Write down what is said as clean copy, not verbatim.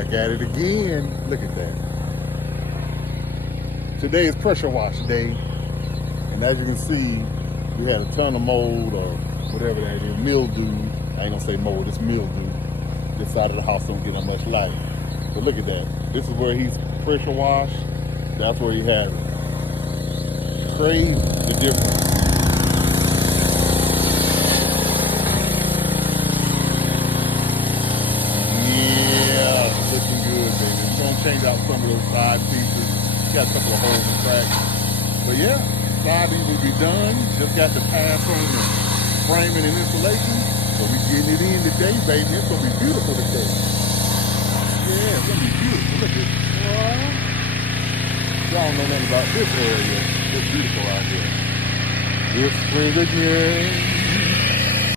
Back at it again. Look at that. Today is pressure wash day. And as you can see, we had a ton of mold or whatever that is, mildew. I ain't gonna say mold, it's mildew. This side of the house don't get on much light. But look at that. This is where he's pressure washed. That's where he has it. Crazy the difference. Looking good, baby. We're gonna change out some of those side pieces. Got a couple of holes and cracks. But yeah, siding will be done. Just got to pass on the framing and insulation. So we getting it in today, baby. It's gonna be beautiful today. Yeah, it's gonna be beautiful. Look at this. Y'all don't know nothing about this area. It's beautiful out here. It's spring again.